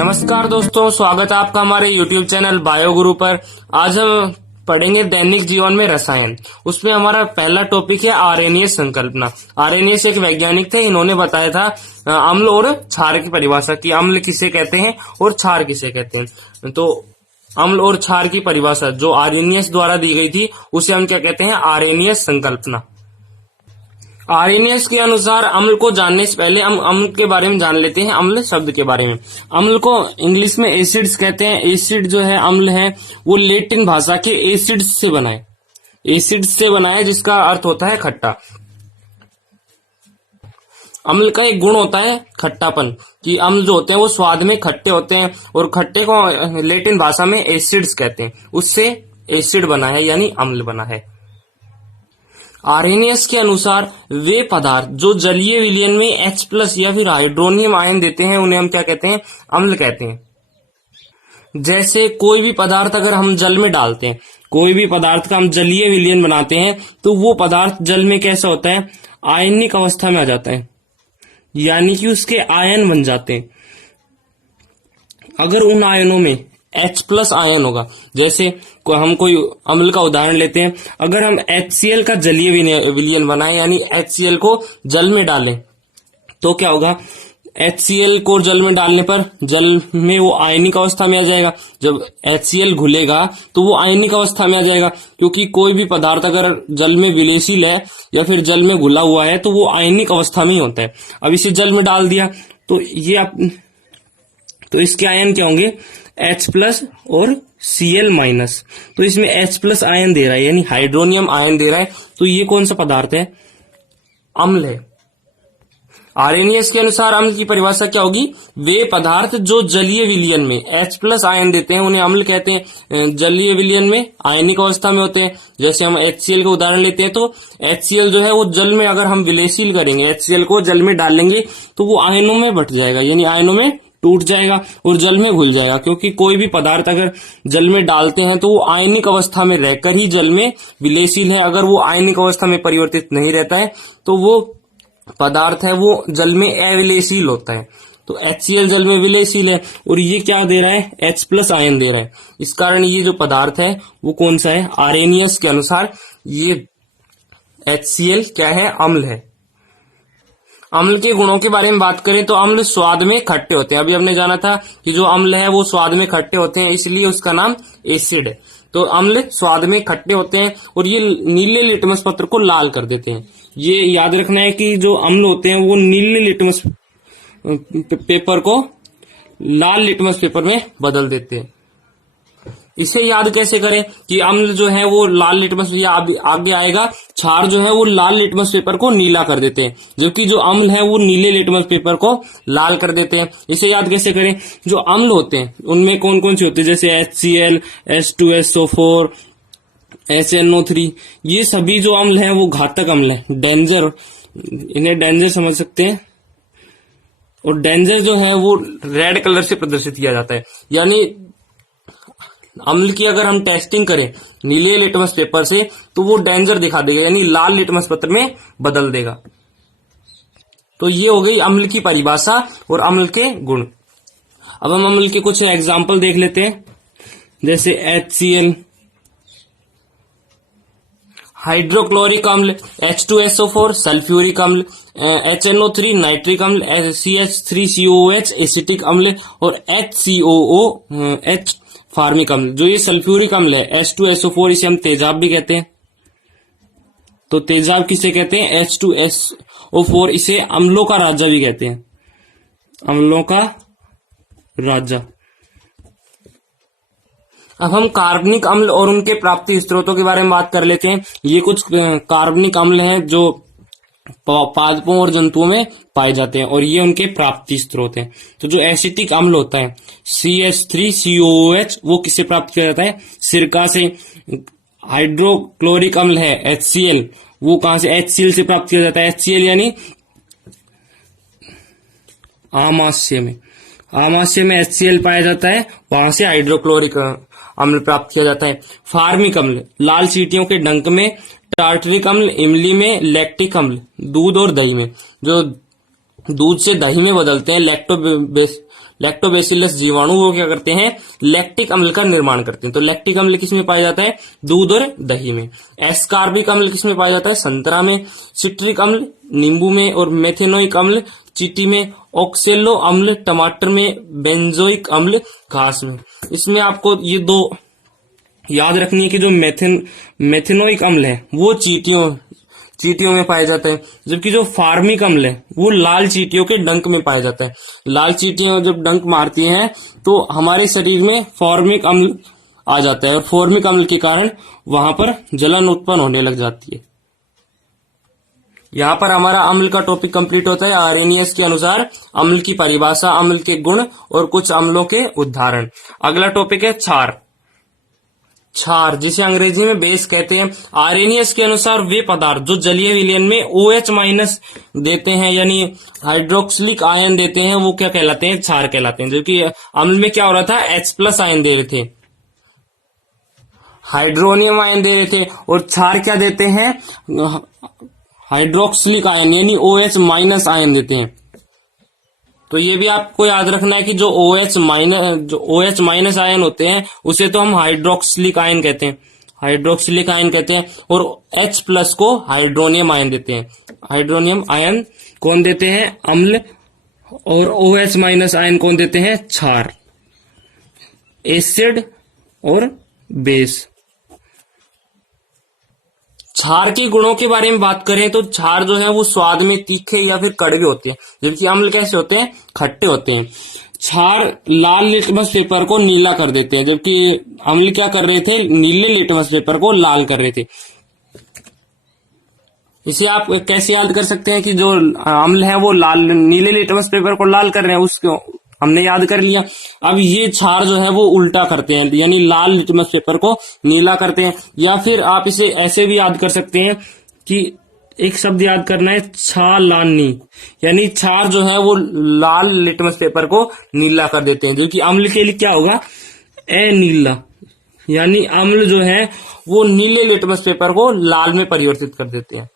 नमस्कार दोस्तों, स्वागत है आपका हमारे YouTube चैनल बायो गुरु पर। आज हम पढ़ेंगे दैनिक जीवन में रसायन। उसमें हमारा पहला टॉपिक है आरएनएस संकल्पना। आरएनएस एक वैज्ञानिक थे, इन्होंने बताया था अम्ल और क्षार की परिभाषा की। अम्ल किसे कहते हैं और क्षार किसे कहते हैं। तो अम्ल और क्षार की परिभाषा जो आरएनएस द्वारा दी गई थी उसे हम क्या कहते हैं, आरएनएस संकल्पना। आरएनएस के अनुसार अम्ल को जानने से पहले हम अम्ल के बारे में जान लेते हैं, अम्ल शब्द के बारे में। अम्ल को इंग्लिश में एसिड्स कहते हैं। एसिड जो है, अम्ल है, वो लैटिन भाषा के एसिड्स से बना है। एसिड्स से बना है जिसका अर्थ होता है खट्टा। अम्ल का एक गुण होता है खट्टापन, कि अम्ल जो होते हैं वो स्वाद में खट्टे होते हैं और खट्टे को लैटिन भाषा में एसिड्स कहते हैं। उससे एसिड बना है यानी अम्ल बना है। आरएनएस के अनुसार वे पदार्थ जो जलीय विलयन में H+ या फिर हाइड्रोनियम आयन देते हैं उन्हें हम क्या कहते हैं, अम्ल कहते हैं। जैसे कोई भी पदार्थ अगर हम जल में डालते हैं, कोई भी पदार्थ का हम जलीय विलयन बनाते हैं तो वो पदार्थ जल में कैसा होता है, आयनिक अवस्था में आ जाता है, यानी कि उसके आयन बन जाते हैं। अगर उन आयनों में H+ आयन होगा, जैसे हम कोई अम्ल का उदाहरण लेते हैं, अगर हम HCl का जलीय विलयन बनाएं यानी HCl को जल में डालें तो क्या होगा, HCl को जल में डालने पर जल में वो आयनिक अवस्था में आ जाएगा। जब HCl घुलेगा तो वो आयनिक अवस्था में आ जाएगा, क्योंकि कोई भी पदार्थ अगर जल में विलेयशील है या फिर जल में घुला हुआ है तो वो आयनिक अवस्था में ही होता है। अब इसे जल में डाल दिया तो इसके आयन क्या होंगे, H+ और Cl-। तो इसमें H+ आयन दे रहा है यानी हाइड्रोनियम आयन दे रहा है, तो ये कौन सा पदार्थ है, अम्ल है। आरएनएस के अनुसार अम्ल की परिभाषा क्या होगी, वे पदार्थ जो जलीय विलयन में H+ आयन देते हैं उन्हें अम्ल कहते हैं। जलीय विलयन में आयनिक अवस्था में होते हैं। जैसे हम HCl का उदाहरण लेते हैं तो HCl जो है वो जल में अगर हम विलेयशील करेंगे, HCl को जल में डालेंगे तो वो आयनों में बट जाएगा यानी आयनों में टूट जाएगा और जल में घुल जाएगा। क्योंकि कोई भी पदार्थ अगर जल में डालते हैं तो वो आयनिक अवस्था में रहकर ही जल में विलेयशील है। अगर वो आयनिक अवस्था में परिवर्तित नहीं रहता है तो वो पदार्थ है वो जल में अविलेयशील होता है। तो HCl जल में विलेयशील है और ये क्या दे रहा है, H+ आयन दे रहा है। इस कारण ये जो पदार्थ है वो कौन सा है, आरएनएस के अनुसार ये HCl क्या है, अम्ल है। अम्ल के गुणों के बारे में बात करें तो अम्ल स्वाद में खट्टे होते हैं। अभी हमने जाना था कि जो अम्ल है वो स्वाद में खट्टे होते हैं, इसलिए उसका नाम एसिड है। तो अम्ल स्वाद में खट्टे होते हैं और ये नीले लिटमस पत्र को लाल कर देते हैं। ये याद रखना है कि जो अम्ल होते हैं वो नीले लिटमस पेपर को लाल लिटमस पेपर में बदल देते हैं। इसे याद कैसे करें कि अम्ल जो है वो लाल लिटमस, या आगे आएगा, क्षार जो है वो लाल लिटमस पेपर को नीला कर देते हैं, जबकि जो अम्ल है वो नीले लिटमस पेपर को लाल कर देते हैं। इसे याद कैसे करें, जो अम्ल होते हैं उनमें कौन कौन से होते हैं, जैसे HCl, H2SO4, HNO3, ये सभी जो अम्ल हैं वो घातक अम्ल है, डेंजर, इन्हें डेंजर समझ सकते हैं। और डेंजर जो है वो रेड कलर से प्रदर्शित किया जाता है, यानी अम्ल की अगर हम टेस्टिंग करें नीले लिटमस पेपर से तो वो डेंजर दिखा देगा यानी लाल लिटमस पत्र में बदल देगा। तो ये हो गई अम्ल की परिभाषा और अम्ल के गुण। अब हम अम्ल के कुछ एग्जाम्पल देख लेते हैं, जैसे HCl, हाइड्रोक्लोरिक अम्ल, H2SO4 सल्फ्यूरिक अम्ल, HNO3 नाइट्रिक अम्ल, CH3COOH एसिटिक अम्ल और HCOOH फार्मिक अम्ल। जो ये सल्फ्यूरिक अम्ल है H2SO4, इसे हम तेजाब भी कहते हैं। तो तेजाब किसे कहते हैं, H2SO4, इसे अम्लों का राजा भी कहते हैं, अम्लों का राजा। अब हम कार्बनिक अम्ल और उनके प्राप्ति स्रोतों के बारे में बात कर लेते हैं। ये कुछ कार्बनिक अम्ल हैं जो पादपों और जंतुओं में पाए जाते हैं और ये उनके प्राप्ति स्रोत हैं। तो जो एसिटिक अम्ल होता है CH3COOH, वो किससे प्राप्त किया जाता है, सिरका से। हाइड्रोक्लोरिक अम्ल है HCl, वो कहां से, HCl से प्राप्त किया जाता है। HCl यानी आमाशय में, आमाशय में HCl पाया जाता है, वहां से हाइड्रोक्लोरिक अम्ल प्राप्त किया जाता है। फार्मिक अम्ल, लाल चींटियों के डंक में, टार्टरिक अम्ल इमली में, लैक्टिक अम्ल दूध और दही में, जो दूध से दही में बदलते हैं, लैक्टोबैसिलस जीवाणु वो क्या करते हैं, लैक्टिक अम्ल का निर्माण करते हैं। तो लैक्टिक अम्ल किसमें पाया जाता है, दूध और दही में। एस्कार्बिक अम्ल किसमें पाया जाता है, संतरा में। सिट्रिक अम्ल नींबू में, और मेथेनोइक अम्ल चींटी में। ऑक्सेलो अम्ल टमाटर में। बेंजोइक अम्ल घास में। इसमें आपको ये दो याद रखनी है कि जो मेथेनोइक अम्ल है वो चींटियों में पाया जाता है, जबकि जो फार्मिक अम्ल है वो लाल चींटियों के डंक में पाया जाता है। लाल चींटियां जब डंक मारती हैं तो हमारे शरीर में फॉर्मिक अम्ल आ जाता है, और फॉर्मिक अम्ल के कारण वहां पर जलन उत्पन्न होने लग जाती है। यहाँ पर हमारा अम्ल का टॉपिक कंप्लीट होता है। आर्हेनियस के अनुसार अम्ल की परिभाषा, अम्ल के गुण और कुछ अम्लों के उदाहरण। अगला टॉपिक है क्षार। क्षार जिसे अंग्रेजी में बेस कहते हैं। आर्हेनियस के अनुसार वे पदार्थ जो जलीय विलयन में OH माइनस देते हैं, यानी हाइड्रोक्सिलिक आयन देते हैं, वो क्या कहलाते हैं, क्षार कहलाते हैं। जबकि अम्ल में क्या हो रहा था, H+ आयन दे रहे थे, हाइड्रोनियम आयन दे रहे थे, और क्षार क्या देते हैं, हाइड्रोक्सिलिक आयन यानी OH माइनस आयन देते हैं। तो ये भी आपको याद रखना है कि जो OH माइनस आयन होते हैं उसे तो हम हाइड्रोक्सिलिक आयन कहते हैं, हाइड्रोक्सिलिक आयन कहते हैं, और H+ को हाइड्रोनियम आयन देते हैं। हाइड्रोनियम आयन कौन देते हैं, अम्ल, और OH माइनस आयन कौन देते हैं, क्षार। एसिड और बेस। क्षार के गुणों के बारे में बात करें तो क्षार जो है वो स्वाद में तीखे या फिर कड़वे होते हैं, जबकि अम्ल कैसे होते हैं, खट्टे होते हैं। क्षार लाल लिटमस पेपर को नीला कर देते हैं, जबकि अम्ल क्या कर रहे थे, नीले लिटमस पेपर को लाल कर रहे थे। इसे आप कैसे याद कर सकते हैं कि जो अम्ल है वो नीले लिटमस पेपर को लाल कर रहे हैं, उसको हमने याद कर लिया। अब ये क्षार जो है वो उल्टा करते हैं, यानी लाल लिटमस पेपर को नीला करते हैं। या फिर आप इसे ऐसे भी याद कर सकते हैं कि एक शब्द याद करना है, छालानी, यानी क्षार जो है वो लाल लिटमस पेपर को नीला कर देते हैं। जो कि अम्ल के लिए क्या होगा, नीला, यानी अम्ल जो है वो नीले लिटमस पेपर को लाल में परिवर्तित कर देते हैं।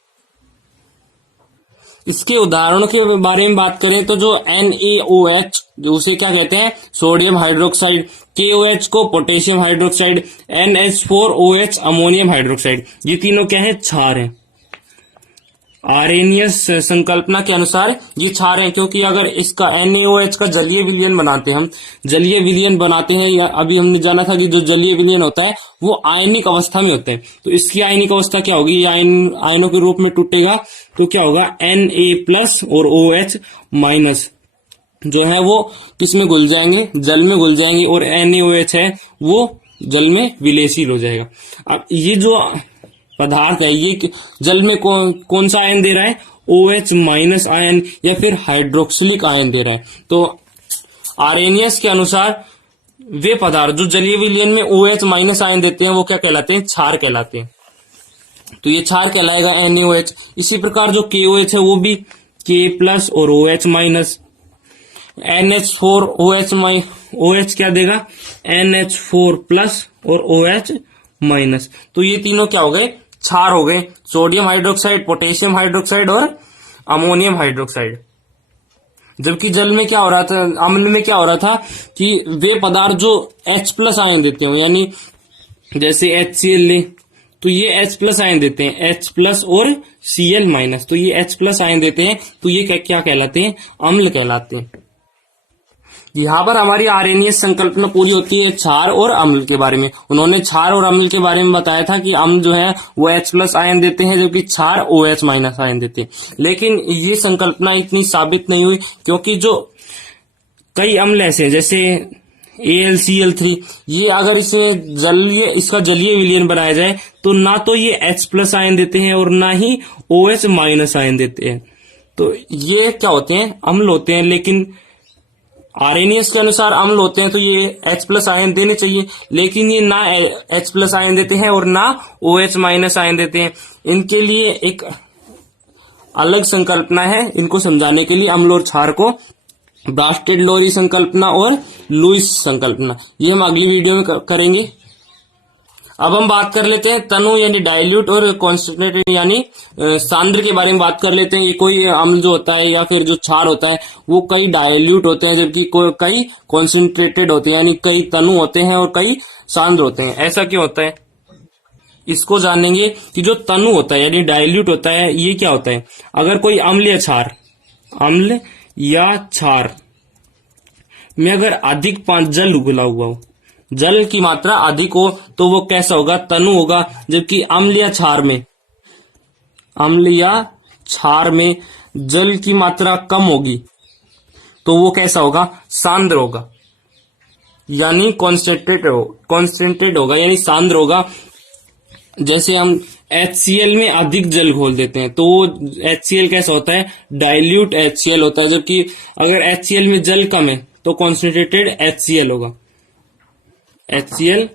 इसके उदाहरणों के बारे में बात करें तो जो NaOH जो उसे क्या कहते हैं, सोडियम हाइड्रोक्साइड। KOH को potassium hydroxide. NH4OH ammonium hydroxide. ये तीनों क्या है, क्षार हैं। आर्हेनियस संकल्पना के अनुसार ये क्षार हैं, क्योंकि अगर इसका NaOH का जलीय विलयन बनाते हैं, हम जलीय विलयन बनाते हैं, या अभी हमने जाना था कि जो जलीय विलयन होता है वो आयनिक अवस्था में होते हैं। तो इसकी आयनिक अवस्था क्या होगी, ये आयनों के रूप में टूटेगा, तो क्या होगा, Na+ और OH माइनस जो है वो किसमें घुल जाएंगे, जल में घुल जाएंगे, और NaOH है वो जल में विलेयशील हो जाएगा। अब ये जो पदार्थ है ये जल में कौन सा आयन दे रहा है, OH माइनस आयन या फिर हाइड्रोक्सिलिक आयन दे रहा है। तो आर्हेनियस के अनुसार वे पदार्थ जो जलीय विलयन में OH माइनस आयन देते हैं वो क्या कहलाते हैं, क्षार कहलाते हैं। तो ये क्षार कहलाएगा NaOH। इसी प्रकार जो KOH है वो भी K+ और OH माइनस। OH क्या देगा, NH4+ और OH माइनस। तो ये तीनों क्या हो गए, क्षार हो गए। सोडियम हाइड्रोक्साइड, पोटेशियम हाइड्रोक्साइड और अमोनियम हाइड्रोक्साइड। जबकि जल में क्या हो रहा था, अम्ल में क्या हो रहा था कि वे पदार्थ जो H+ आयन देते हो, यानी जैसे HCl ले तो ये H+ आयन देते हैं, H+ और Cl माइनस, तो ये H+ आयन देते हैं, तो ये क्या कहलाते हैं, अम्ल कहलाते हैं। यहाँ पर हमारी आर्हेनियस संकल्पना पूरी होती है क्षार और अम्ल के बारे में। उन्होंने क्षार और अम्ल के बारे में बताया था कि अम्ल जो है वो H+ आयन देते हैं, जबकि क्षार OH माइनस आयन देते हैं। लेकिन ये संकल्पना इतनी साबित नहीं हुई, क्योंकि जो कई अम्ल ऐसे हैं जैसे AlCl3, ये अगर इसका जलीय विलयन बनाया जाए तो ना तो ये H+ आयन देते हैं और ना ही OH माइनस आयन देते हैं। तो ये क्या होते हैं, अम्ल होते हैं। लेकिन आर्हेनियस के अनुसार अम्ल होते हैं तो ये H+ आयन देने चाहिए, लेकिन ये ना H+ आयन देते हैं और ना OH माइनस आयन देते हैं। इनके लिए एक अलग संकल्पना है, इनको समझाने के लिए अम्ल और क्षार को ब्रास्टेड लोरी संकल्पना और लुईस संकल्पना, ये हम अगली वीडियो में करेंगे। अब हम बात कर लेते हैं तनु यानी डाइल्यूट और कॉन्सेंट्रेटेड यानी सांद्र के बारे में बात कर लेते हैं। ये कोई अम्ल जो होता है या फिर जो क्षार होता है वो कई डाइल्यूट होते हैं, जबकि कई कॉन्सेंट्रेटेड होते हैं, यानी कई तनु होते हैं और कई सांद्र होते हैं। ऐसा क्यों होता है, इसको जानेंगे कि जो तनु होता है यानी डाइल्यूट होता है ये क्या होता है। अगर कोई अम्ल या क्षार में अगर अधिक जल घुला हुआ हो, जल की मात्रा अधिक हो, तो वो कैसा होगा, तनु होगा। जबकि अम्ल या क्षार में जल की मात्रा कम होगी तो वो कैसा होगा, सांद्र होगा, यानी कॉन्सेंट्रेटेड होगा यानी सांद्र होगा। जैसे हम HCl में अधिक जल घोल देते हैं तो वो HCl कैसा होता है, डाइल्यूट HCl होता है। जबकि अगर HCl में जल कम है तो कॉन्सेंट्रेटेड HCl होगा, HCl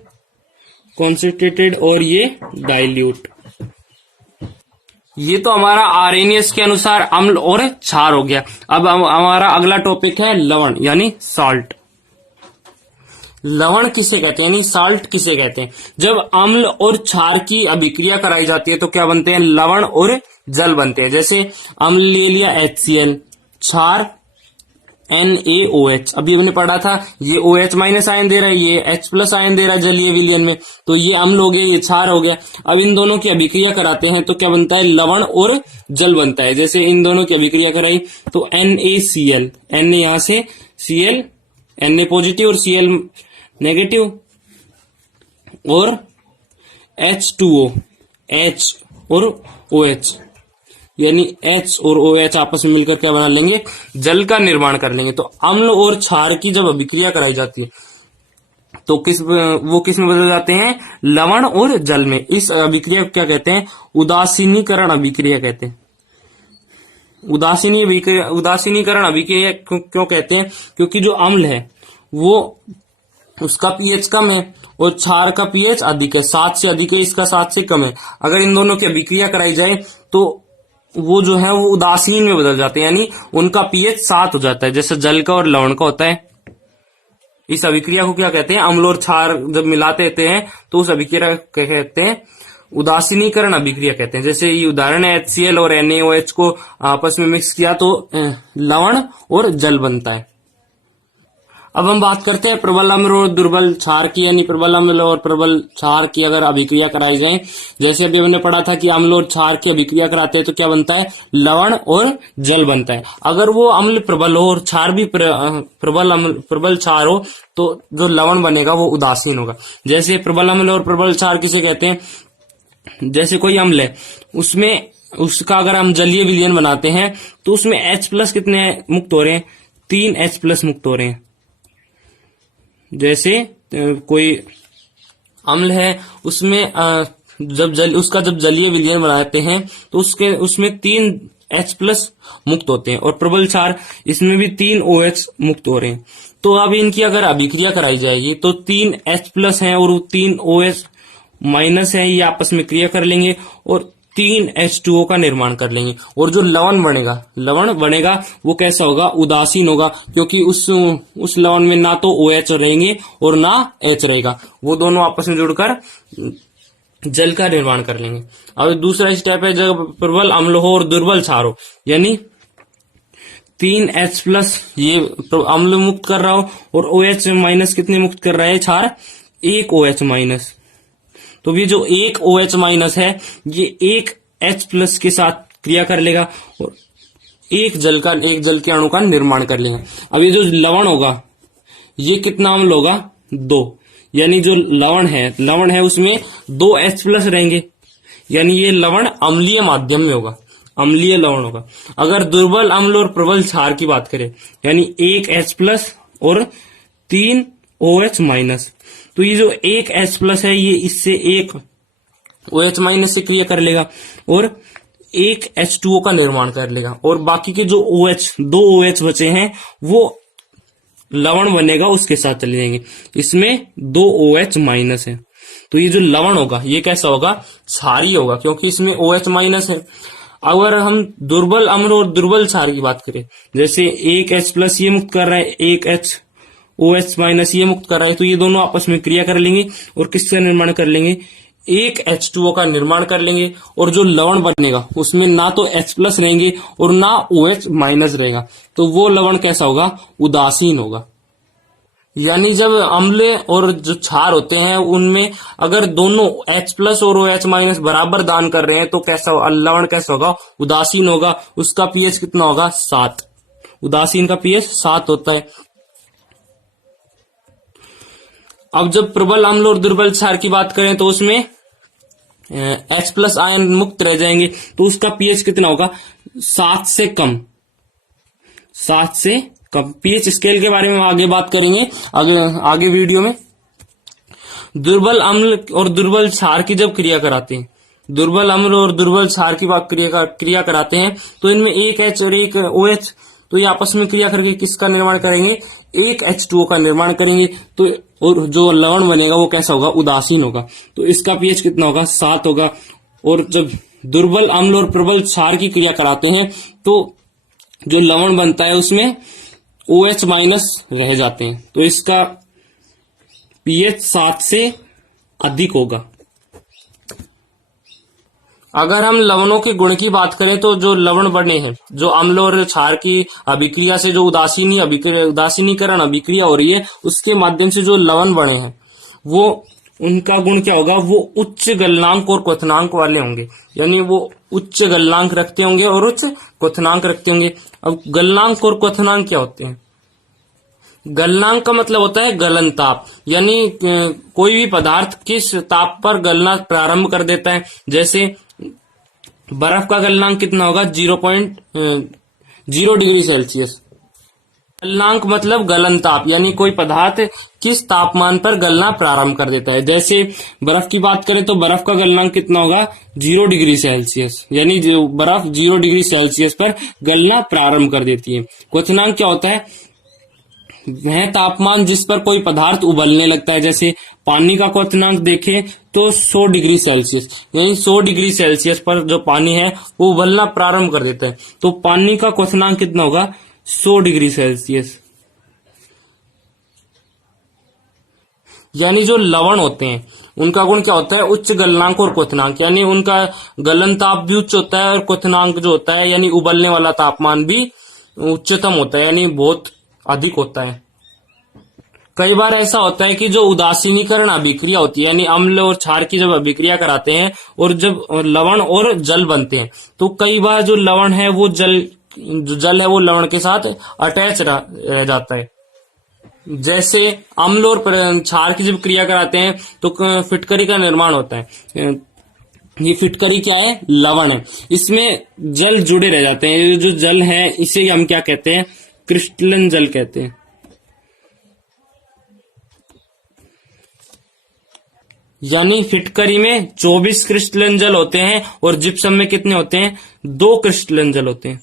कॉन्सेंट्रेटेड और ये डाइल्यूट। ये तो हमारा आर्हेनियस के अनुसार अम्ल और क्षार हो गया। अब हमारा अगला टॉपिक है लवण यानी साल्ट। लवण किसे कहते हैं यानी साल्ट किसे कहते हैं। जब अम्ल और क्षार की अभिक्रिया कराई जाती है तो क्या बनते हैं, लवण और जल बनते हैं। जैसे अम्ल ले लिया HCl, क्षार NaOH। अभी हमने पढ़ा था ये OH माइनस आयन दे रहा है, ये H प्लस आयन दे रहा है जलीय विलयन में, तो ये अम्ल हो गया, ये क्षार हो गया। अब इन दोनों की अभिक्रिया कराते हैं तो क्या बनता है, लवण और जल बनता है। जैसे इन दोनों की अभिक्रिया कराई तो NaCl, Na यहां से Cl, Na पॉजिटिव और Cl नेगेटिव, और H2O, H और OH यानी H और OH आपस में मिलकर क्या बना लेंगे, जल का निर्माण कर लेंगे। तो अम्ल और क्षार की जब अभिक्रिया कराई जाती है तो वो किस में बदल जाते हैं, लवण और जल में। इस अभिक्रिया को क्या कहते हैं, उदासीनीकरण अभिक्रिया कहते हैं। उदासीनीकरण अभिक्रिया क्यों कहते हैं, क्योंकि जो अम्ल है वो उसका पीएच कम है और क्षार का पीएच अधिक है, 7 से अधिक है, इसका 7 से कम है। अगर इन दोनों की अभिक्रिया कराई जाए तो वो जो है वो उदासीन में बदल जाते हैं, यानी उनका पीएच 7 हो जाता है, जैसे जल का और लवण का होता है। इस अभिक्रिया को क्या कहते हैं, अम्ल और क्षार जब मिलाते रहते हैं तो उस अभिक्रिया को कहते हैं उदासीनीकरण अभिक्रिया कहते हैं। जैसे ये उदाहरण है, HCl और NaOH को आपस में मिक्स किया तो लवण और जल बनता है। अब हम बात करते हैं प्रबल अम्ल और दुर्बल क्षार की, यानी प्रबल अम्ल और प्रबल क्षार की अगर अभिक्रिया कराई जाए। जैसे अभी हमने पढ़ा था कि अम्ल और क्षार की अभिक्रिया कराते हैं तो क्या बनता है, लवण और जल बनता है। अगर वो अम्ल प्रबल हो और क्षार भी प्रबल क्षार हो तो जो लवण बनेगा वो उदासीन होगा। जैसे प्रबल अम्ल और प्रबल क्षार किसे कहते हैं, जैसे कोई अम्ल है उसमें उसका अगर हम जलीय विलयन बनाते हैं तो उसमें H+ कितने मुक्त हो रहे हैं, 3 H+ मुक्त हो रहे हैं। जैसे कोई अम्ल है उसमें जब जलीय विलयन बनाते हैं तो उसमें 3 H+ मुक्त होते हैं, और प्रबल क्षार इसमें भी 3 OH मुक्त हो रहे हैं। तो अब इनकी अगर अभिक्रिया कराई जाएगी तो 3 H+ हैं और 3 OH माइनस है, ये आपस में क्रिया कर लेंगे और 3 H2O का निर्माण कर लेंगे। और जो लवण बनेगा वो कैसा होगा, उदासीन होगा, क्योंकि उस लवण में ना तो OH रहेंगे और ना H रहेगा, वो दोनों आपस में जुड़कर जल का निर्माण कर लेंगे। अब दूसरा स्टेप है जब प्रबल अम्ल हो और दुर्बल क्षार हो, यानी 3 H+ ये अम्ल मुक्त कर रहा हो और OH- कितने मुक्त कर रहा है क्षार, 1 OH-। तो ये जो 1 OH- है ये 1 H+ के साथ क्रिया कर लेगा और एक जल के अणु का निर्माण कर लेगा। अब ये जो लवण होगा ये कितना अम्ल होगा, 2, यानी जो लवण है उसमें 2 H+ रहेंगे, यानी ये लवण अम्लीय माध्यम में होगा, अम्लीय लवण होगा। अगर दुर्बल अम्ल और प्रबल क्षार की बात करें यानी 1 H+ और 3 OH-, तो ये जो 1 H+ है ये इससे 1 OH- से क्रिया कर लेगा और 1 H2O का निर्माण कर लेगा, और बाकी के जो दो OH बचे हैं वो लवण बनेगा उसके साथ चले जाएंगे। इसमें 2 OH- है, तो ये जो लवण होगा ये कैसा होगा, क्षारीय होगा, क्योंकि इसमें OH- है। अगर हम दुर्बल अम्ल और दुर्बल क्षार की बात करें, जैसे 1 H+ ये मुक्त कर रहा है, 1 OH माइनस ये मुक्त कर रहा है, तो ये दोनों आपस में क्रिया कर लेंगे और किसका निर्माण कर लेंगे, एक H2O का निर्माण कर लेंगे। और जो लवण बनेगा उसमें ना तो H प्लस रहेंगे और ना OH माइनस रहेगा, तो वो लवण कैसा होगा, उदासीन होगा। यानी जब अम्ल और जो क्षार होते हैं उनमें अगर दोनों H प्लस और OH माइनस बराबर दान कर रहे हैं तो कैसा लवण कैसा होगा, उदासीन होगा। उसका पीएच कितना होगा, 7। उदासीन का पीएच 7 होता है। अब जब प्रबल अम्ल और दुर्बल क्षार की बात करें तो उसमें H प्लस आयन मुक्त रह जाएंगे, तो उसका पीएच कितना होगा, 7 से कम। 7 से कम। पीएच स्केल के बारे में आगे बात करेंगे आगे वीडियो में। दुर्बल अम्ल और दुर्बल क्षार की जब क्रिया कराते हैं, दुर्बल अम्ल और दुर्बल क्षार की बात क्रिया कराते हैं तो इनमें एक H और एक OH, तो ये आपस में क्रिया करके किसका निर्माण करेंगे, एक H2O का निर्माण करेंगे। तो और जो लवण बनेगा वो कैसा होगा, उदासीन होगा। तो इसका पीएच कितना होगा, 7 होगा। और जब दुर्बल अम्ल और प्रबल क्षार की क्रिया कराते हैं तो जो लवण बनता है उसमें OH माइनस रह जाते हैं, तो इसका पीएच 7 से अधिक होगा। अगर हम लवणों के गुण की बात करें तो जो लवण बने हैं, जो अम्ल और क्षार की अभिक्रिया से जो उदासीनीकरण अभिक्रिया हो रही है उसके माध्यम से जो लवण बने हैं वो उनका गुण क्या होगा, वो उच्च गलनांक और क्वथनांक वाले होंगे। यानी वो उच्च गलनांक रखते होंगे और उच्च क्वथनांक रखते होंगे। अब गलनांक और क्वथनांक क्या होते हैं, गलनांक का मतलब होता है गलन ताप, यानी कोई भी पदार्थ किस ताप पर गलना प्रारंभ कर देता है। जैसे बर्फ का गलनांक कितना होगा, 0.0 डिग्री सेल्सियस। गलनांक मतलब गलन ताप, यानी कोई पदार्थ किस तापमान पर गलना प्रारंभ कर देता है। जैसे बर्फ की बात करें तो बर्फ का गलनांक कितना होगा, 0 डिग्री सेल्सियस, यानी जो बर्फ 0 डिग्री सेल्सियस पर गलना प्रारंभ कर देती है। क्वथनांक क्या होता है, वह तापमान जिस पर कोई पदार्थ उबलने लगता है। जैसे पानी का क्वथनांक देखें तो 100 डिग्री सेल्सियस, यानी 100 डिग्री सेल्सियस पर जो पानी है वो उबलना प्रारंभ कर देता है। तो पानी का क्वथनांक कितना होगा, 100 डिग्री सेल्सियस। यानी जो लवण होते हैं उनका गुण क्या होता है, उच्च गलनांक और क्वथनांक, यानी उनका गलन ताप भी उच्च होता है और क्वथनांक जो होता है यानी उबलने वाला तापमान भी उच्चतम होता है, यानी बहुत अधिक होता है। कई बार ऐसा होता है कि जो उदासीनीकरण अभिक्रिया होती है, यानी अम्ल और क्षार की जब अभिक्रिया कराते हैं और जब लवण और जल बनते हैं तो कई बार जो लवण है वो जो जल है वो लवण के साथ अटैच रह जाता है। जैसे अम्ल और क्षार की जब क्रिया कराते हैं तो फिटकरी का निर्माण होता है। ये फिटकरी क्या है, लवण है, इसमें जल जुड़े रह जाते हैं। ये जो जल है इसे हम क्या कहते हैं, क्रिस्टलन जल कहते हैं। यानी फिटकरी में 24 क्रिस्टलन जल होते हैं और जिप्सम में कितने होते हैं, 2 क्रिस्टलन जल होते हैं।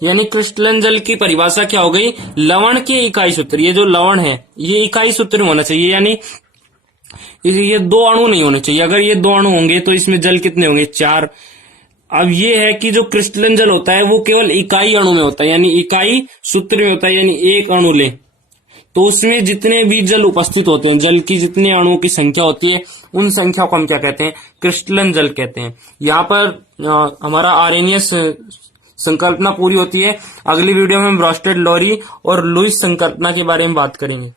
यानी क्रिस्टलन जल की परिभाषा क्या हो गई, लवण के इकाई सूत्र। ये जो लवण है ये इकाई सूत्र होना चाहिए, यानी ये 2 अणु नहीं होने चाहिए। अगर ये 2 अणु होंगे तो इसमें जल कितने होंगे, 4। अब ये है कि जो क्रिस्टलन जल होता है वो केवल इकाई अणु में होता है, यानी इकाई सूत्र में होता है। यानी एक अणु ले तो उसमें जितने भी जल उपस्थित होते हैं, जल की जितने अणुओं की संख्या होती है उन संख्या को हम क्या कहते हैं, क्रिस्टलन जल कहते हैं। यहाँ पर हमारा आर्हेनियस संकल्पना पूरी होती है। अगली वीडियो में हम ब्रोस्टेड लोरी और लुईस संकल्पना के बारे में बात करेंगे।